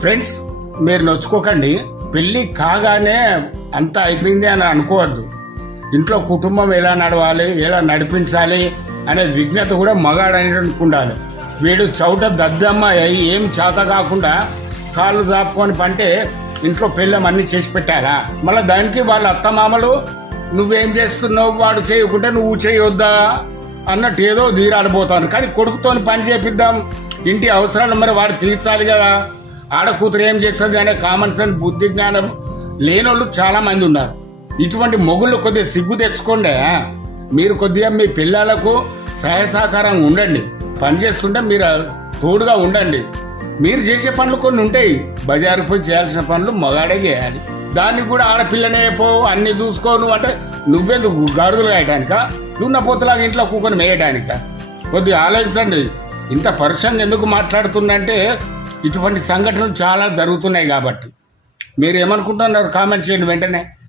Friends మీరు నొచ్చుకోకండి. పెళ్ళి కాగానే అంత అయిపోయింది అని అనుకోవద్దు. ఇంట్లో కుటుంబం ఎలా నడవాలి ఎలా నడిపించాలి అనే విజ్ఞత కూడా మగాడనేటువంటి ఉండాలి వీడు చౌట దద్దమ్మ అయి ఏం చేత కాకుండా కాళ్ళు చాపుకొని పంటే ఇంట్లో పెళ్ళం అన్ని చేసి పెట్టారా మళ్ళీ దానికి వాళ్ళ అత్తమామలు నువ్వేం చేస్తున్నావు? వాడు చేయకుంటే నువ్వు చేయొద్దా? అన్నట్టు ఏదో దీరాడిపోతాను కానీ కొడుకుతోని పని చేపిద్దాం. ఇంటి అవసరాలు మరి వాడు తీర్చాలి కదా. ఆడ కూతురు ఏం చేస్తుంది అనే కామన్ సెన్స్ బుద్ధి జ్ఞానం లేనోళ్ళు చాలా మంది ఉన్నారు. ఇటువంటి మొగుళ్ళు కొద్దిగా సిగ్గు తెచ్చుకోండి మీరు కొద్దిగా మీ పిల్లలకు సహాయ సహకారంగా ఉండండి. పని చేస్తుంటే మీరు తోడుగా ఉండండి. మీరు చేసే పనులు కొన్ని ఉంటాయి. బజారు పోయి చేయాల్సిన పనులు మగాడే చేయాలి. దాన్ని కూడా ఆడపిల్లనే పో అన్ని చూసుకో నువ్వు అంటే నువ్వెందుకు గాడుదలు వేయడానిక దున్న పోతలాగా ఇంట్లో కూకొని మేయడానిక కొద్దిగా ఆలోచించండి. ఇంత పరుషంగా ఎందుకు మాట్లాడుతుందంటే ఇటువంటి సంఘటనలు చాలా జరుగుతున్నాయి కాబట్టి. మీరు ఏమనుకుంటున్నారు కామెంట్ చేయండి వెంటనే.